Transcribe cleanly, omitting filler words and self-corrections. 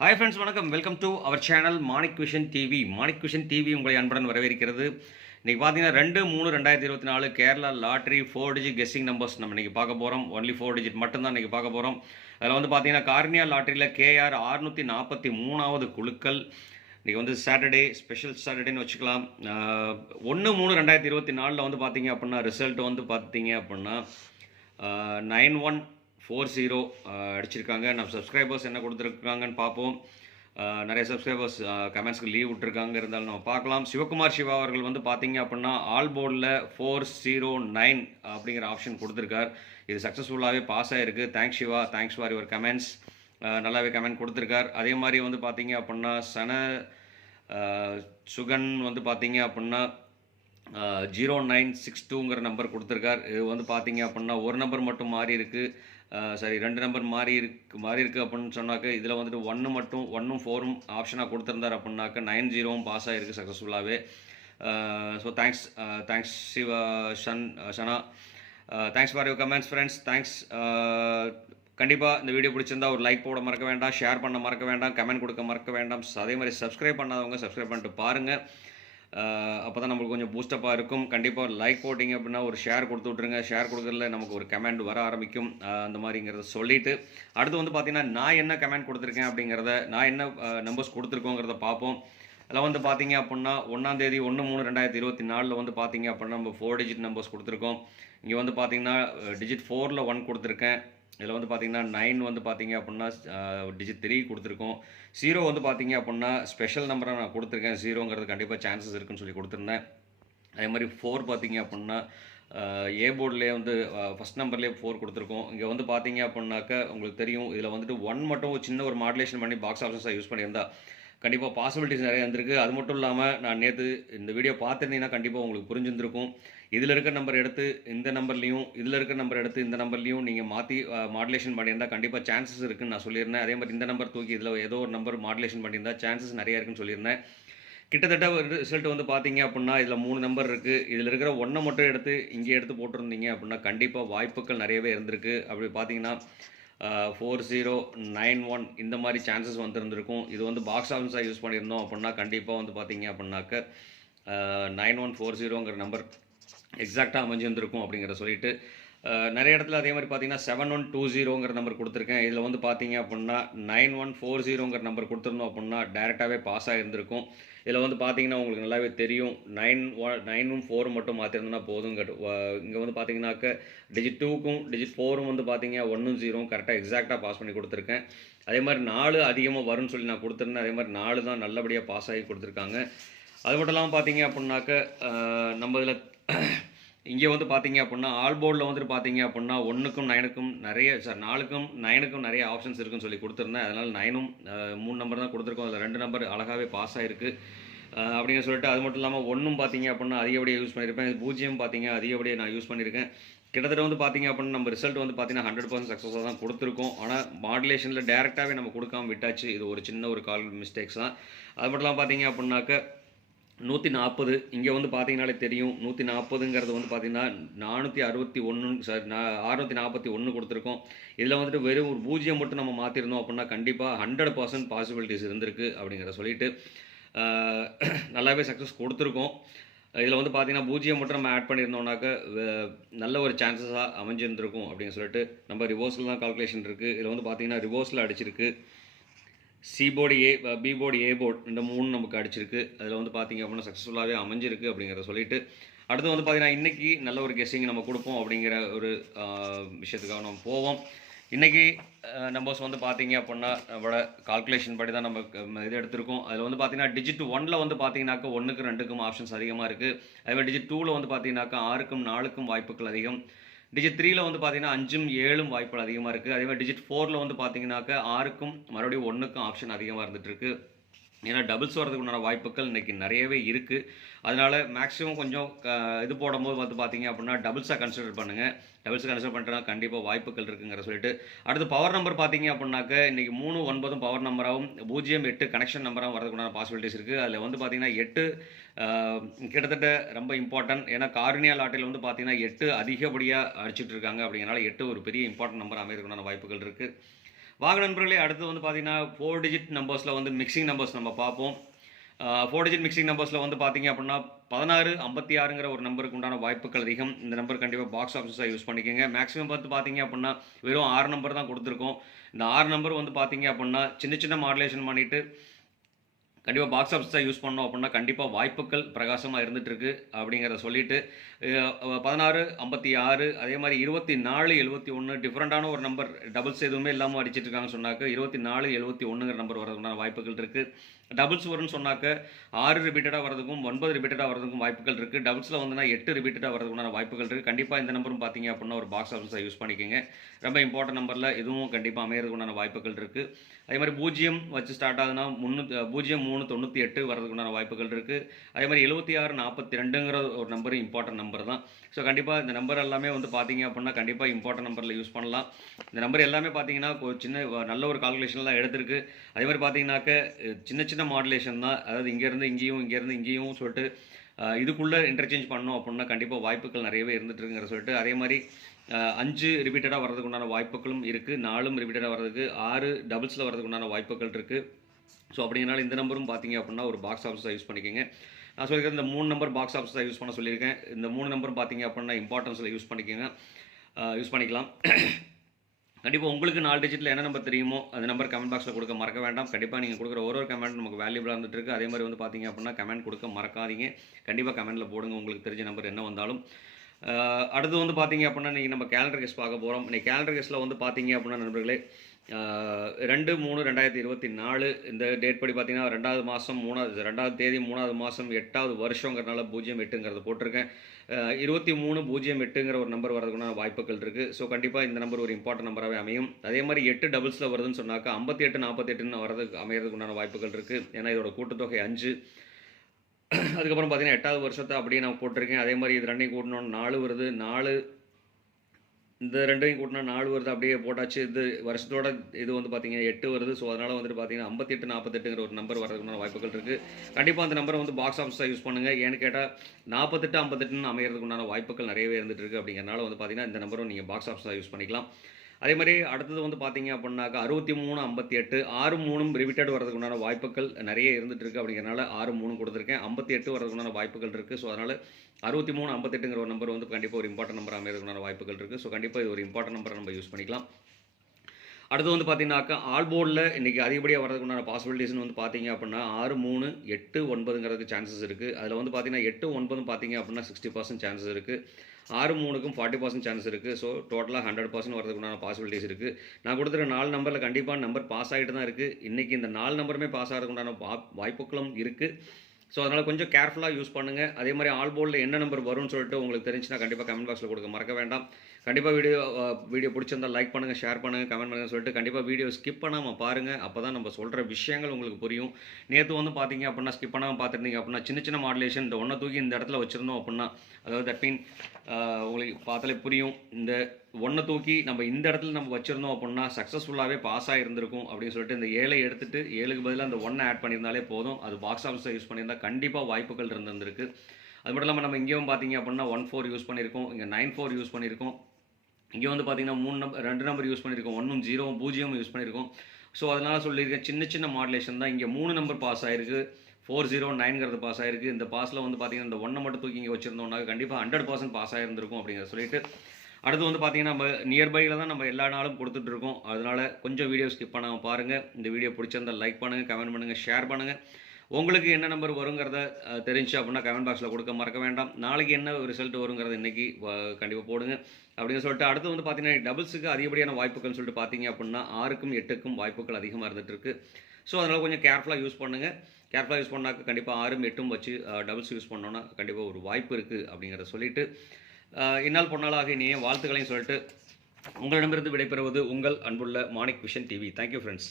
Hi friends, வணக்கம். Welcome to our channel Manik vision TV. Manik vision TV உங்களை அன்புடன் வரவேற்கிறது. இன்றைக்கி பார்த்தீங்கன்னா 2/3/2024 Kerala lottery 4 digit guessing numbers நம்ம இன்றைக்கி பார்க்க போகிறோம். ஒன்லி 4 டிஜிட் மட்டும்தான் இன்றைக்கி பார்க்க போகிறோம். அதில் வந்து பார்த்தீங்கன்னா கார்னியா லாட்ரியில் கேஆர் 643வது குழுக்கள். இன்றைக்கி வந்து சாட்டர்டே, ஸ்பெஷல் சாட்டர்டேன்னு வச்சுக்கலாம். 1/3/2024 வந்து பார்த்தீங்க அப்படின்னா ரிசல்ட் வந்து பார்த்தீங்க அப்படின்னா 9140 அடிச்சிருக்காங்க. நம்ம சப்ஸ்கிரைபர்ஸ் என்ன கொடுத்துருக்காங்கன்னு பார்ப்போம். நிறைய சப்ஸ்கிரைபர்ஸ் கமெண்ட்ஸ்க்கு லீவ் விட்டுருக்காங்க, இருந்தாலும் நம்ம பார்க்கலாம். சிவகுமார் சிவா அவர்கள் வந்து பார்த்தீங்க அப்படின்னா ஆல் போர்டில் 409 அப்படிங்கிற ஆப்ஷன் கொடுத்துருக்கார். இது சக்ஸஸ்ஃபுல்லாகவே பாஸ் ஆகிருக்கு. Thanks Siva, thanks for your comments. நல்லாவே கமெண்ட் கொடுத்துருக்கார். அதே மாதிரி வந்து பார்த்தீங்க அப்படின்னா சுகன் வந்து பார்த்தீங்க அப்படின்னா 0962ங்கிற நம்பர் கொடுத்துருக்கார். இது வந்து பார்த்தீங்க அப்படின்னா ஒரு நம்பர் மட்டும் மாறி இருக்குது. சரி, 2 நம்பர் மாறி இருக்குது அப்படின்னு சொன்னாக்க இதில் வந்துட்டு 1 மட்டும் 1ம் 4ம் ஆப்ஷனாக கொடுத்துருந்தார் அப்படின்னாக்க 90வும் பாஸ் ஆகிருக்கு சக்ஸஸ்ஃபுல்லாகவே. So thanks Siva Shana. Thanks for your comments friends. Thanks. கண்டிப்பாக இந்த வீடியோ பிடிச்சிருந்தா ஒரு லைக் போட மறக்க வேண்டாம், ஷேர் பண்ண மறக்க வேண்டாம், கமெண்ட் கொடுக்க மறக்க வேண்டாம். அதே மாதிரி சப்ஸ்கிரைப் பண்ணாதவங்க சப்ஸ்கிரைப் பண்ணிட்டு பாருங்கள். அப்போ தான் நம்மளுக்கு கொஞ்சம் பூஸ்டப்பாக இருக்கும். கண்டிப்பாக லைக் போட்டிங்க அப்படின்னா ஒரு ஷேர் கொடுத்து விட்ருங்க. ஷேர் கொடுக்குறதுல நமக்கு ஒரு கமெண்ட் வர ஆரம்பிக்கும். அந்த மாதிரிங்கிறத சொல்லிவிட்டு அடுத்து வந்து பார்த்திங்கன்னா நான் என்ன கமெண்ட் கொடுத்துருக்கேன் அப்படிங்கிறத, நான் என்ன நம்பர்ஸ் கொடுத்துருக்கோங்கிறத பார்ப்போம். அதில் வந்து பார்த்தீங்க அப்படின்னா 1ஆம் தேதி 1/3/2024 வந்து பார்த்தீங்க அப்படின்னா நம்ம 4 டிஜிட் நம்பர்ஸ் கொடுத்துருக்கோம். இங்கே வந்து பார்த்தீங்கன்னா டிஜிட் 4ல் 1 கொடுத்துருக்கேன். இதில் வந்து பார்த்தீங்கன்னா 9 வந்து பார்த்தீங்க அப்படின்னா டிஜிட் 3 கொடுத்துருக்கோம். 0 வந்து பார்த்தீங்க அப்படின்னா ஸ்பெஷல் நம்பராக நான் கொடுத்துருக்கேன். 0ங்கிறது கண்டிப்பாக சான்சஸ் இருக்குன்னு சொல்லி கொடுத்துருந்தேன். அதே மாதிரி 4 பார்த்தீங்க அப்படின்னா ஏ போர்ட்லேயே வந்து ஃபஸ்ட் நம்பர்லேயே 4 கொடுத்துருக்கோம். இங்கே வந்து பார்த்தீங்க அப்படின்னாக்கா உங்களுக்கு தெரியும், இதில் வந்துட்டு 1 மட்டும் சின்ன ஒரு மாடுலேஷன் பண்ணி பாக்ஸ் ஆப்ஷன்ஸாக யூஸ் பண்ணியிருந்தா கண்டிப்பாக பாசிபிலிட்டிஸ் நிறைய இருந்திருக்கு. அது மட்டும் இல்லாமல் நான் நேற்று இந்த வீடியோ பார்த்துருந்தீங்கன்னா கண்டிப்பாக உங்களுக்கு புரிஞ்சிருந்திருக்கும். இதில் இருக்கிற நம்பர் எடுத்து இந்த நம்பர்லையும், இதில் இருக்கிற நம்பர் எடுத்து இந்த நம்பர்லையும் நீங்கள் மாற்றி மாடுலேஷன் பண்ணியிருந்தால் கண்டிப்பாக சான்சஸ் இருக்குன்னு நான் சொல்லியிருந்தேன். அதே மாதிரி இந்த நம்பர் தூக்கி இதில் ஏதோ ஒரு நம்பர் மாடுலேஷன் பண்ணியிருந்தால் சான்சஸ் நிறையா இருக்குன்னு சொல்லியிருந்தேன். கிட்டத்தட்ட ரிசல்ட் வந்து பார்த்தீங்க அப்படின்னா இதில் 3 நம்பர் இருக்குது. இதில் இருக்கிற 1 மட்டும் எடுத்து இங்கே எடுத்து போட்டிருந்தீங்க அப்படின்னா கண்டிப்பாக வாய்ப்புகள் நிறையவே இருந்திருக்கு. அப்படி பார்த்தீங்கன்னா 4091 இந்த மாதிரி சான்சஸ் வந்துருந்துருக்கும். இது வந்து பாக்ஸ் ஆஃபீஸாக யூஸ் பண்ணியிருந்தோம் அப்படின்னா கண்டிப்பாக வந்து பார்த்தீங்க அப்படின்னாக்க 9140ங்கிற நம்பர் எக்ஸாக்டாக அமைஞ்சிருந்திருக்கும் அப்படிங்கிற சொல்லிட்டு நிறைய இடத்துல அதே மாதிரி பார்த்தீங்கன்னா 7120ங்கிற நம்பர் கொடுத்துருக்கேன். இதில் வந்து பார்த்தீங்க அப்படின்னா 9140ங்கிற நம்பர் கொடுத்துருந்தோம் அப்படின்னா டேரெக்டாகவே பாஸ் ஆகிருந்திருக்கும். இதில் வந்து பார்த்தீங்கன்னா உங்களுக்கு நல்லாவே தெரியும், 9ம் 4ம் மட்டும் மாற்றிருந்தோன்னா போதும். இங்கே வந்து பார்த்தீங்கன்னாக்க டிஜிட் 2க்கும் டிஜிட் 4ம் வந்து பார்த்தீங்க 1ம் 0ம் கரெக்டாக எக்ஸாக்டாக பாஸ் பண்ணி கொடுத்துருக்கேன். அதே மாதிரி 4 அதிகமாக வரும்னு சொல்லி நான் கொடுத்துருந்தேன். அதே மாதிரி 4 தான் நல்லபடியாக பாஸ் ஆகி கொடுத்துருக்காங்க. அது மட்டும் இல்லாமல் பார்த்தீங்க அப்படின்னாக்க நம்ம இதில் இங்கே வந்து பார்த்தீங்க அப்படின்னா ஆல் போர்டில் வந்துட்டு பார்த்தீங்க அப்படின்னா 1க்கும் 9க்கும் நிறைய 4க்கும் 9க்கும் நிறைய ஆப்ஷன்ஸ் இருக்குன்னு சொல்லி கொடுத்துருந்தேன். அதனால் 9ம் 3 நம்பர் தான் கொடுத்துருக்கோம். அதில் 2 நம்பர் அழகாகவே பாஸ் ஆகிருக்கு அப்படின்னு சொல்லிட்டு. அது மட்டும் இல்லாமல் 1ம் பார்த்தீங்க அப்படின்னா அதிகப்படியாக யூஸ் பண்ணியிருப்பேன். 0 பார்த்தீங்க அதிகப்படியாக நான் யூஸ் பண்ணியிருக்கேன். கிட்டத்தட்ட வந்து பார்த்தீங்க அப்படின்னா நம்ம ரிசல்ட் வந்து பார்த்தீங்கன்னா 100% சக்ஸஸாக தான் கொடுத்துருக்கோம். ஆனால் மாடுலேஷனில் டேரெக்டாகவே நம்ம கொடுக்காமல் விட்டாச்சு. இது ஒரு சின்ன ஒரு கால் மிஸ்டேக்ஸ் தான். அது மட்டும் இல்லாமல் பார்த்தீங்க அப்படின்னாக்க 140 இங்கே வந்து பார்த்தீங்கனாலே தெரியும். 140ங்கிறது வந்து பார்த்தீங்கன்னா 641 கொடுத்துருக்கோம். இதில் வந்துட்டு வெறும் ஒரு 0 மட்டும் நம்ம மாற்றிருந்தோம் அப்படின்னா கண்டிப்பாக 100% பாசிபிலிட்டிஸ் இருந்திருக்கு அப்படிங்கிற சொல்லிட்டு நல்லாவே சக்ஸஸ் கொடுத்துருக்கோம். இதில் வந்து பார்த்தீங்கன்னா 0 மட்டும் நம்ம ஆட் பண்ணியிருந்தோம்னாக்க நல்ல ஒரு சான்சஸாக அமைஞ்சிருந்திருக்கும் அப்படின்னு சொல்லிட்டு நம்ம ரிவர்ஸில் தான் கால்குலேஷன் இருக்குது. இதில் வந்து பார்த்தீங்கன்னா ரிவர்ஸில் அடிச்சிருக்கு. C board b board a board இந்த 3 நமக்கு அடிச்சிருக்கு. அதில் வந்து பார்த்தீங்க அப்படின்னா சக்ஸஸ்ஃபுல்லாகவே அமைஞ்சிருக்கு அப்படிங்கிறத சொல்லிட்டு அடுத்து வந்து பார்த்தீங்கன்னா இன்றைக்கி நல்ல ஒரு கெஸ்ஸிங் நம்ம கொடுப்போம் அப்படிங்கிற ஒரு விஷயத்துக்காக நம்ம போவோம். இன்றைக்கி நம்பர்ஸ் வந்து பார்த்தீங்க அப்படின்னா நம்மளோட கால்குலேஷன் படி தான் நம்ம இது எடுத்திருக்கோம். அதில் வந்து பார்த்தீங்கன்னா டிஜிட் 1ல் வந்து பார்த்தீங்கன்னாக்கா 1க்கும் 2க்கும் ஆப்ஷன்ஸ் அதிகமாக இருக்குது. அதேமாதிரி டிஜிட் 2ல் வந்து பார்த்தீங்கன்னாக்கா 6க்கும் 4க்கும் வாய்ப்புகள் அதிகம். டிஜிட் 3ல் வந்து பார்த்தீங்கன்னா 5ம் 7ம் வாய்ப்புகள் அதிகமாக இருக்குது. அதே மாதிரி டிஜிட் 4ல் வந்து பார்த்தீங்கன்னாக்கா 6க்கும் மறுபடியும் 1க்கும் ஆப்ஷன் அதிகமாக இருந்துகிட்ருக்கு. ஏன்னா டபுள்ஸ் வரதுக்கு உண்டான வாய்ப்புகள் இன்றைக்கி நிறையவே இருக்குது. அதனால் மேக்ஸிமம் கொஞ்சம் இது போடும்போது வந்து பார்த்தீங்க அப்படின்னா டபுள்ஸாக கன்சிடர் பண்ணுங்கள். டபுள்ஸாக கன்சிடர் பண்ணிட்டா கண்டிப்பாக வாய்ப்புகள் இருக்குங்கிற சொல்லிட்டு அடுத்து பவர் நம்பர் பார்த்தீங்க அப்படின்னாக்க இன்றைக்கி 3 9 பவர் நம்பராகவும் 0 8 கனெக்ஷன் நம்பராகவும் வரதுக்குண்டான பாசிபிலிட்டிஸ் இருக்குது. அதில் வந்து பார்த்தீங்கன்னா 8 கிட்டத்தட்ட ரொம்ப இம்பார்ட்டன்ட். ஏன்னா கார்னியா லாட்டில் வந்து பார்த்தீங்கன்னா 8 அதிகப்படியாக அடிச்சுட்டு இருக்காங்க. அப்படிங்கிறனால 8 ஒரு பெரிய இம்பார்ட்டன்ட் நம்பர் அமைகிறதுக்குண்டான வாய்ப்புகள் இருக்குது. வாங்க நண்பர்களே, அடுத்து வந்து பார்த்தீங்கன்னா 4 டிஜிட் நம்பர்ஸில் வந்து மிக்சிங் நம்பர்ஸ் நம்ம பார்ப்போம். 4 டிஜிட் மிக்சிங் நம்பர்ஸில் வந்து பார்த்தீங்க அப்படின்னா 1656ங்கிற ஒரு நம்பருக்கு உண்டான வாய்ப்புகள் அதிகம். இந்த நம்பர் கண்டிப்பாக பாக்ஸ் ஆஃபீஸாக யூஸ் பண்ணிக்கோங்க. மேக்ஸிமம் பார்த்து பார்த்தீங்க அப்படின்னா வெறும் 6 நம்பர் தான் கொடுத்துருக்கோம். இந்த 6 நம்பர் வந்து பார்த்தீங்க அப்படின்னா சின்ன சின்ன மாடுலேஷன் பண்ணிவிட்டு கண்டிப்பாக பாக்ஸ் ஆஃபீஸாக யூஸ் பண்ணோம் அப்படின்னா கண்டிப்பாக வாய்ப்புகள் பிரகாசமாக இருந்துகிட்ருக்கு அப்படிங்கிறத சொல்லிவிட்டு 1656 அதே மாதிரி 2471 டிஃப்ரெண்ட்டான ஒரு நம்பர் டபுள்ஸ் எதுவுமே இல்லாமல் அடிச்சிட்டு இருக்காங்கன்னு சொன்னாக்க 2471ங்கிற நம்பர் வரதுக்கான வாய்ப்புகள் இருக்குது. டபுள்ஸ் வரும்னு சொன்னாக்க 6 ரிப்பீட்டடாக வரதுக்கும் 9 ரிப்பீட்டடாக வரதுக்கும் வாய்ப்புகள் இருக்குது. டபுள்ஸில் வந்துன்னா 8 ரிப்பீட்டடாக வரதுக்குண்டான வாய்ப்புகள் இருக்குது. கண்டிப்பாக இந்த நம்பரும் பார்த்தீங்க அப்படின்னா ஒரு பாக்ஸ் ஆஃபீஸாக யூஸ் பண்ணிக்கோங்க. ரொம்ப இம்பார்ட்டன்ட் நம்பரில் இதுவும் கண்டிப்பாக அமையறதுக்குண்டான வாய்ப்புகள் இருக்குது. அதே மாதிரி 0 வச்சு ஸ்டார்ட் ஆகுதுன்னா 0398 வரதுக்குண்டான வாய்ப்புகள் இருக்குது. அதே மாதிரி 7642ங்கிற ஒரு நம்பர் இம்பார்ட்டன்ட் நம்பர் தான். ஸோ கண்டிப்பாக இந்த நம்பர் எல்லாமே வந்து பார்த்தீங்க அப்படின்னா கண்டிப்பாக இம்பார்ட்டன்ட் நம்பரில் யூஸ் பண்ணலாம். இந்த நம்பர் எல்லாமே பார்த்தீங்கன்னா சின்ன நல்ல ஒரு கால்குலேஷன்லாம் எடுத்திருக்கு. அதே மாதிரி பார்த்தீங்கன்னாக்க சின்ன சின்ன மாடுலேஷன் தான். அதாவது இங்கேருந்து இங்கேயும் இங்கேருந்து இங்கேயும் சொல்லிட்டு இதுக்குள்ளே இன்டர்சேஞ்ச் பண்ணோம் அப்படின்னா கண்டிப்பாக வாய்ப்புகள் நிறையவே இருந்துகிட்ருக்குங்கிற சொல்லிட்டு அதே மாதிரி 5 ரிப்பீட்டடாக வரதுக்கு உண்டான வாய்ப்புகளும் இருக்குது. 4 ரிப்பீட்டடாக வரதுக்கு 6 டபுள்ஸில் வரதுக்கு உண்டான வாய்ப்புகள் இருக்குது. ஸோ அப்படிங்கிறனால இந்த நம்பரும் பார்த்தீங்க அப்படின்னா ஒரு பாக்ஸ் ஆஃபீஸாக யூஸ் பண்ணிக்கோங்க. நான் சொல்லியிருக்கேன் இந்த 3 நம்பர் பாக்ஸ் ஆஃபீஸாக யூஸ் பண்ண சொல்லியிருக்கேன். இந்த 3 நம்பரும் பார்த்தீங்க அப்படின்னா இம்பார்ட்டன்ஸில் யூஸ் பண்ணிக்கலாம். கண்டிப்பாக உங்களுக்கு 4 டிஜிட்டில் என்ன நம்பர் தெரியுமோ அந்த நம்பர் கமெண்ட் பாக்ஸில் கொடுக்க மறக்க வேண்டாம். கண்டிப்பாக நீங்கள் கொடுக்குற ஒரு கமெண்ட் நமக்கு வேல்யூபிளாக இருந்துட்டு இருக்குது. அதே மாதிரி வந்து பார்த்தீங்க அப்படின்னா கமெண்ட் கொடுக்க மறக்காதீங்க. கண்டிப்பாக கமெண்ட்டில் போடுங்க உங்களுக்கு தெரிஞ்ச நம்பர் என்ன வந்தாலும். அடுத்து வந்து பார்த்தீங்க அப்படின்னா இன்றைக்கி நம்ம கேலண்டர் கெஸ்ட் பார்க்க போகிறோம். இன்றைக்கி கேலண்டர் கெஸ்ட்டில் வந்து பார்த்தீங்க அப்படின்னா நண்பர்களே 2/3/2024 இந்த டேட் படி பார்த்தீங்கன்னா 2வது மாதம் 2வது தேதி 3வது மாதம் 8வது வருஷங்கிறனால 08ங்கிறத போட்டிருக்கேன். 2308ங்கிற ஒரு நம்பர் வரதுக்குன்னா வாய்ப்புகள் இருக்குது. ஸோ கண்டிப்பாக இந்த நம்பர் ஒரு இம்பார்ட்டன்ட் நம்பராகவே அமையும். அதே மாதிரி 8 டபுள்ஸில் வருதுன்னு சொன்னாக்கா 5848ன்னு வரதுக்கு அமையறதுக்குண்டான வாய்ப்புகள் இருக்குது. ஏன்னா இதோட கூட்டுத்தொகை 5. அதுக்கப்புறம் பார்த்தீங்கன்னா 8வது வருஷத்தை அப்படியே நான் போட்டிருக்கேன். அதே மாதிரி இது ரெண்டையும் கூட்டணும்னு 4 வருது. 4 இந்த ரெண்டையும் கூட்டினா 4 வருது அப்படியே போட்டாச்சு. இது வருஷத்தோட இது வந்து பார்த்தீங்கன்னா 8 வருது. ஸோ அதனால் வந்துட்டு பார்த்தீங்கன்னா 5848ங்கிற ஒரு நம்பர் வரதுக்குண்டான வாய்ப்புகள் இருக்குது. கண்டிப்பாக அந்த நம்பரை வந்து பாக்ஸ் ஆஃபீஸாக யூஸ் பண்ணுங்கள். ஏன்னு கேட்டால் 4858ன்னு அமையறதுக்குண்டான வாய்ப்புகள் நிறையவே இருந்துட்டு இருக்குது. அப்படிங்கிறனால வந்து பார்த்தீங்கன்னா இந்த நம்பரும் நீங்கள் பாக்ஸ் ஆஃபீஸாக யூஸ் பண்ணிக்கலாம். அதே மாதிரி அடுத்தது வந்து பார்த்தீங்க அப்படின்னாக்கா 6358 6/3 ரிப்பீட்டட் வரதுக்குண்டான வாய்ப்புகள் நிறைய இருந்துட்டு இருக்குது. அப்படிங்கிறனால 6/3 கொடுத்துருக்கேன். 58 வரதுக்குண்டான வாய்ப்புகள் இருக்குது. ஸோ அதனால் 6358ங்கிற ஒரு நம்பர் வந்து கண்டிப்பாக ஒரு இம்பார்ட்டன்ட் நம்பர் அமையறதுக்குண்டான வாய்ப்புகள் இருக்குது. ஸோ கண்டிப்பாக இது ஒரு இம்பார்ட்டன்ட் நம்பரை நம்ம யூஸ் பண்ணிக்கலாம். அடுத்து வந்து பார்த்தீங்கன்னாக்கா ஆல் போர்டில் இன்றைக்கி அதிகப்படியாக வரதுக்குண்டான பாசிபிலிட்டிஸ்னு வந்து பார்த்தீங்க அப்படின்னா 6, 3, 8, 9ங்கிறதுக்கு சான்சஸ் இருக்குது. அதில் வந்து பார்த்தீங்கன்னா 8, 9 பார்த்தீங்க அப்படின்னா 60% சான்சஸ் இருக்குது. 6, 3க்கும் 40% சான்ஸ் இருக்குது. ஸோ டோட்டலாக 100% வரதுக்குண்டான பாசிபிலிட்டிஸ் இருக்குது. நான் கொடுத்துருக்க 4 நம்பரில் கண்டிப்பாக நம்பர் பாஸ் ஆகிட்டு தான் இருக்குது. இன்றைக்கி இந்த 4 நம்பருமே பாஸ் ஆகிறதுக்குண்டான வாய்ப்புகளும் இருக்குது. ஸோ அதனால் கொஞ்சம் கேர்ஃபுல்லாக யூஸ் பண்ணுங்கள். அதே மாதிரி ஆல் போர்டில் என்ன நம்பர் வரும்னு சொல்லிட்டு உங்களுக்கு தெரிஞ்சுன்னா கண்டிப்பாக கமெண்ட் பாக்ஸில் கொடுக்க மறக்க வேண்டாம். கண்டிப்பாக வீடியோ பிடிச்சிருந்தால் லைக் பண்ணுங்கள், ஷேர் பண்ணுங்கள், கமெண்ட் பண்ணுங்கள் சொல்லிட்டு கண்டிப்பாக வீடியோ ஸ்கிப் பண்ணாமல் பாருங்கள். அப்போ தான் நம்ம சொல்கிற விஷயங்கள் உங்களுக்கு புரியும். நேற்று வந்து பார்த்தீங்க அப்படின்னா ஸ்கிப் பண்ணாமல் பார்த்துருந்தீங்க அப்படின்னா சின்ன சின்ன மாடுலேஷன் இந்த ஒன்றை தூக்கி இந்த இடத்துல வச்சுருந்தோம் அப்படின்னா அதாவது தட் மீன் உங்களுக்கு பார்த்தாலே புரியும். இந்த ஒன்றை தூக்கி நம்ம இந்த இடத்துல நம்ம வச்சுருந்தோம் அப்படின்னா சக்ஸஸ்ஃபுல்லாகவே பாஸ் ஆகிருந்திருக்கும் அப்படின்னு சொல்லிட்டு இந்த 7 எடுத்துகிட்டு 7க்கு பதிலாக அந்த 1 ஆட் பண்ணியிருந்தாலே போதும். அது பாக்ஸ் ஆஃபீஸை யூஸ் பண்ணியிருந்தால் கண்டிப்பாக வாய்ப்புகள் இருந்திருக்கு. அது மட்டும் இல்லாமல் நம்ம இங்கேயும் பார்த்தீங்க அப்படின்னா 14 யூஸ் பண்ணியிருக்கோம், இங்கே 94 யூஸ் பண்ணியிருக்கோம். இங்கே வந்து பார்த்தீங்கன்னா 2 நம்பர் யூஸ் பண்ணியிருக்கோம், 1ம் 0ம் 0ம் யூஸ் பண்ணியிருக்கோம். ஸோ அதனால் சொல்லியிருக்கேன் சின்ன சின்ன மாடுலேஷன் தான். இங்கே 3 நம்பர் பாஸ் ஆகிருக்கு, 409ங்கிறது பாஸ் ஆகிருக்கு. இந்த பாஸில் வந்து பார்த்தீங்கன்னா இந்த 1 மட்டும் தூக்கி இங்கே வச்சுருந்தோம்னா கண்டிப்பாக 100% பாஸ் ஆகிருந்திருக்கும் அப்படிங்கிற சொல்லிட்டு அடுத்து வந்து பார்த்தீங்கன்னா நம்ம நியர்பையில் தான் நம்ம எல்லா நாளும் கொடுத்துட்ருக்கோம். அதனால் கொஞ்சம் வீடியோ ஸ்கிப் பண்ணாமல் பாருங்கள். இந்த வீடியோ பிடிச்சிருந்தால் லைக் பண்ணுங்கள், கமெண்ட் பண்ணுங்கள், ஷேர் பண்ணுங்கள். உங்களுக்கு என்ன நம்பர் வருங்கிறத தெரிஞ்சு அப்படின்னா கமெண்ட் பாக்ஸில் கொடுக்க மறக்க வேண்டாம். நாளைக்கு என்ன ரிசல்ட் வருங்கிறத இன்றைக்கி கண்டிப்பாக போடுங்க அப்படின்னு சொல்லிட்டு அடுத்து வந்து பார்த்தீங்கன்னா டபுள்ஸுக்கு அதிகப்படியான வாய்ப்புகள்னு சொல்லிட்டு பார்த்தீங்க அப்படின்னா 6க்கும் 8க்கும் வாய்ப்புகள் அதிகமாக இருந்துகிட்ருக்கு. ஸோ அதனால் கொஞ்சம் கேர்ஃபுல்லாக யூஸ் பண்ணுங்கள். கேர்ஃபுல்லாக யூஸ் பண்ணாக்க கண்டிப்பாக 6ம் 8ம் வச்சு டபுள்ஸ் யூஸ் பண்ணோன்னா கண்டிப்பாக ஒரு வாய்ப்பு இருக்குது அப்படிங்கிறத சொல்லிவிட்டு இந்நாள் பொன்னாளாக இனிய வாழ்த்துக்களையும் சொல்லிட்டு உங்களிடமிருந்து விடைபெறுவது உங்கள் அன்புள்ள Manik vision TV. Thank you friends.